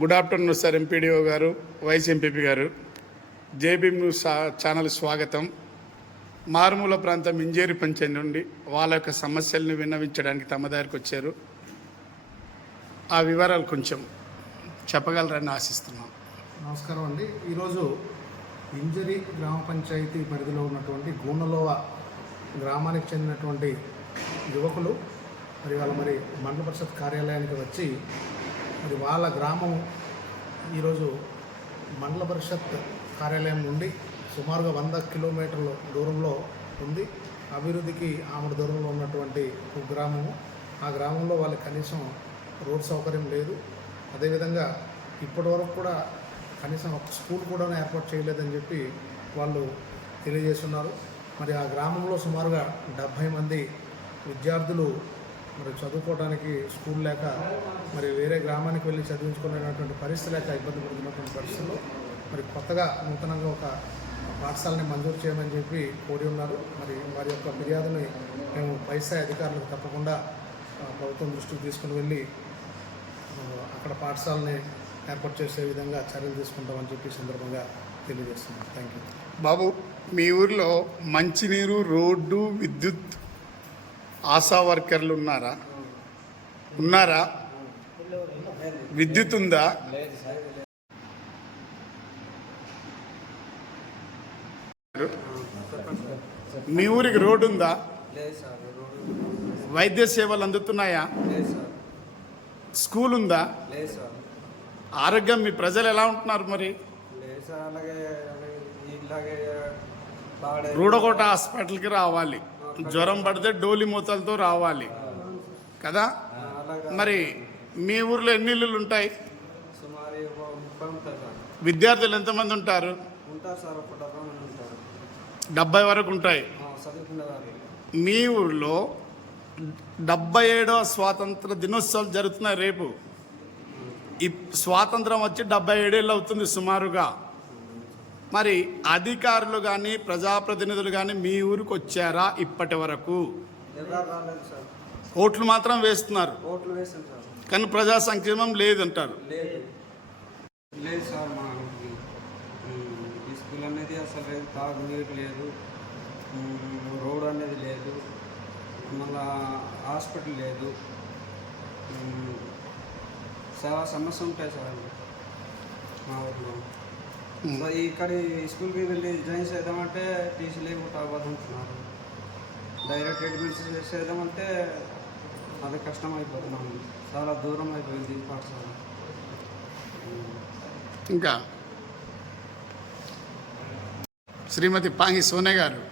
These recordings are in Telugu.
గుడ్ ఆఫ్టర్నూన్ సార్ ఎంపీడీఓ గారు, వైస్ ఎంపీపీ గారు. జేబీ న్యూస్ ఛానల్ స్వాగతం. మారుమూల ప్రాంతం ఇంజేరి పంచాయతీ నుండి వాళ్ళ యొక్క సమస్యల్ని విన్నవించడానికి తమ దగ్గరికి వచ్చారు. ఆ వివరాలు కొంచెం చెప్పగలరని ఆశిస్తున్నాం. నమస్కారం అండి. ఈరోజు ఇంజరి గ్రామ పంచాయతీ పరిధిలో ఉన్నటువంటి గూనలోవ గ్రామానికి చెందినటువంటి యువకులు వాళ్ళ మండల పరిషత్ కార్యాలయానికి వచ్చి వాళ్ళ గ్రామం ఈరోజు మండల పరిషత్ కార్యాలయం నుండి సుమారుగా 100 కిలోమీటర్ల దూరంలో ఉంది. అభివృద్ధికి ఆమెడు దూరంలో ఉన్నటువంటి ఒక గ్రామము. ఆ గ్రామంలో వాళ్ళకి కనీసం రోడ్ సౌకర్యం లేదు. అదేవిధంగా ఇప్పటివరకు కూడా కనీసం ఒక స్కూల్ కూడా ఏర్పాటు చేయలేదని చెప్పి వాళ్ళు తెలియజేస్తున్నారు. ఆ గ్రామంలో సుమారుగా 70 మంది విద్యార్థులు చదువుకోవడానికి స్కూల్ లేక వేరే గ్రామానికి వెళ్ళి చదివించుకునేటువంటి పరిస్థితి లేక ఇబ్బంది పడుతున్నటువంటి పరిస్థితుల్లో కొత్తగా నూతనంగా ఒక పాఠశాలని మంజూరు చేయమని చెప్పి కోరి ఉన్నారు. వారి యొక్క ఫిర్యాదుని మేము పై స్థాయి అధికారులకు తప్పకుండా ప్రభుత్వం దృష్టికి తీసుకుని వెళ్ళి అక్కడ పాఠశాలని ఏర్పాటు చేసే విధంగా చర్యలు తీసుకుంటామని చెప్పి సందర్భంగా తెలియజేస్తున్నాం. Thank you. బాబు, మీ ఊరిలో మంచినీరు, రోడ్డు, విద్యుత్ ఆశా వర్కర్లు ఉన్నారా? విద్యుత్ ఉందా? మీ ఊరికి రోడ్డు ఉందా? వైద్య సేవలు అందుతున్నాయా? స్కూల్ ఉందా? ఆరోగ్యం మీ ప్రజలు ఎలా ఉంటున్నారు? రూడకోట హాస్పిటల్కి రావాలి, జ్వరం పడితే డోలి మూతలతో రావాలి కదా. మీ ఊర్లో ఎన్ని ఇళ్ళు ఉంటాయి? విద్యార్థులు ఎంతమంది ఉంటారు? 70 వరకు ఉంటాయి. మీ ఊర్లో 77వ స్వాతంత్ర దినోత్సవాలు జరుగుతున్నాయి రేపు. ఈ స్వాతంత్రం వచ్చి 77 ఏళ్ళు అవుతుంది సుమారుగా. అధికారులు కానీ ప్రజాప్రతినిధులు కానీ మీ ఊరికి వచ్చారా ఇప్పటి వరకు? ఓట్లు మాత్రం వేస్తున్నారు కానీ ప్రజా సంక్షేమం లేదంటారు. లేదు సార్, మా ఈ స్కూల్ అనేది అసలు లేదు, తాగునీరు లేదు, రోడ్ అనేది లేదు, మళ్ళా హాస్పిటల్ లేదు. చాలా సమస్య ఉంటాయి సార్ మా ఊరిలో. ఇక్కడ స్కూల్కి వెళ్ళి జాయిన్ చేద్దామంటే టీసీ లేకుండా అవ్వదంటున్నారు. డైరెక్ట్ అడ్మిట్స్ చేద్దామంటే అది కష్టం అయిపోతున్నాము. చాలా దూరం అయిపోయింది పాఠశాల. ఇంకా శ్రీమతి పాంగి సోనే గారు,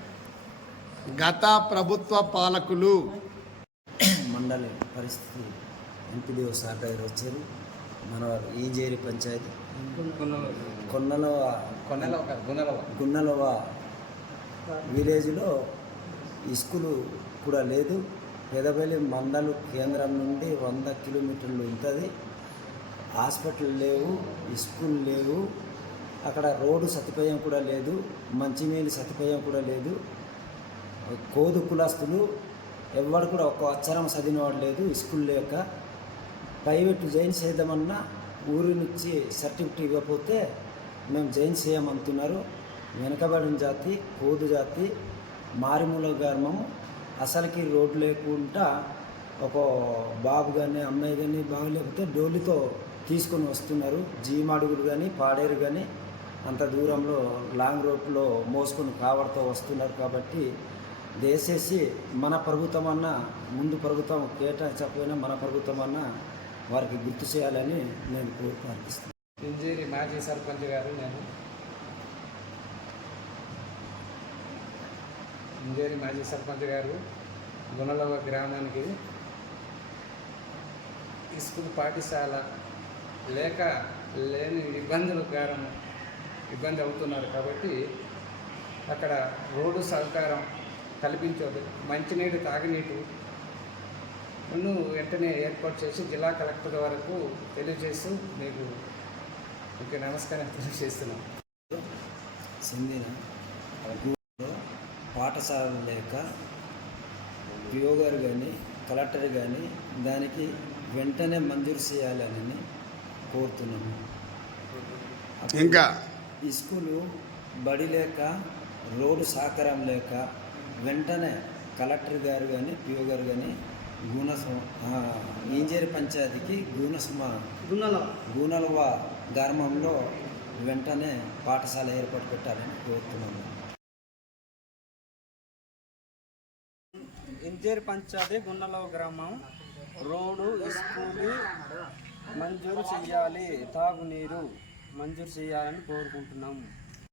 గత ప్రభుత్వ పాలకులు మండలి పరిస్థితి ఎంపీడీఓ శాఖ వచ్చారు. మన ఈజేరి పంచాయతీ గున్నలవ విలేజ్లో స్కూలు కూడా లేదు. పెదపల్లి మండల కేంద్రం నుండి 100 కిలోమీటర్లు ఉంటుంది. హాస్పిటల్ లేవు, స్కూల్ లేవు, అక్కడ రోడ్డు సదుపాయం కూడా లేదు, మంచినీళ్ళు సదుపాయం కూడా లేదు. కోదు కులస్తులు ఎవరు కూడా ఒక అక్షరం చదివినవాడు లేదు. స్కూల్ లేక ప్రైవేటు జాయిన్ చేద్దామన్నా ఊరి నుంచి సర్టిఫికేట్ ఇవ్వకపోతే మేము జాయిన్ చేయమంటున్నారు. వెనకబడిన జాతి, కోదు జాతి, మారుమూల గ్రామం, అసలుకి రోడ్డు లేకుండా ఒక బాబు కానీ అమ్మాయి కానీ బాగలేకపోతే డోలితో తీసుకొని వస్తున్నారు. జీమాడుగులు కానీ పాడేరు కానీ అంత దూరంలో లాంగ్ రోడ్లో మోసుకొని కావడతో వస్తున్నారు. కాబట్టి దయచేసి మన ప్రభుత్వం అన్నా, ముందు ప్రభుత్వం కేటాయించకపోయినా మన ప్రభుత్వం అన్నా వారికి గుర్తు చేయాలని నేను ప్రార్థిస్తున్నాను. ఇంజేరి మాజీ సర్పంచ్ గారు, నేను ఇంజేరి మాజీ సర్పంచ్ గారు. గుణలవ గ్రామానికి స్కూల్ పాఠశాల లేని ఇబ్బంది అవుతున్నారు. కాబట్టి అక్కడ రోడ్డు సహకారం కల్పించదు. మంచినీటి, తాగునీటి వెంటనే ఏర్పాటు చేసి జిల్లా కలెక్టర్ వరకు తెలియజేస్తూ మీకు నమస్కారం తెలియజేస్తున్నాం. పాఠశాల లేక పిఓ గారు కానీ కలెక్టర్ కానీ దానికి వెంటనే మంజూరు చేయాలని కోరుతున్నాము. ఇంకా ఈ స్కూలు బడి లేక రోడ్డు సహకారం లేక వెంటనే కలెక్టర్ గారు కానీ పిఓ గారు కానీ ఇంజేరి పంచాయతీకి గూనలవ గ్రామంలో వెంటనే పాఠశాల ఏర్పాటు పెట్టాలని కోరుతున్నాము. ఇంజేరి పంచాయతీ గుండలవ గ్రామం రోడ్డు స్కూలు మంజూరు చేయాలి, తాగునీరు మంజూరు చేయాలని కోరుకుంటున్నాము.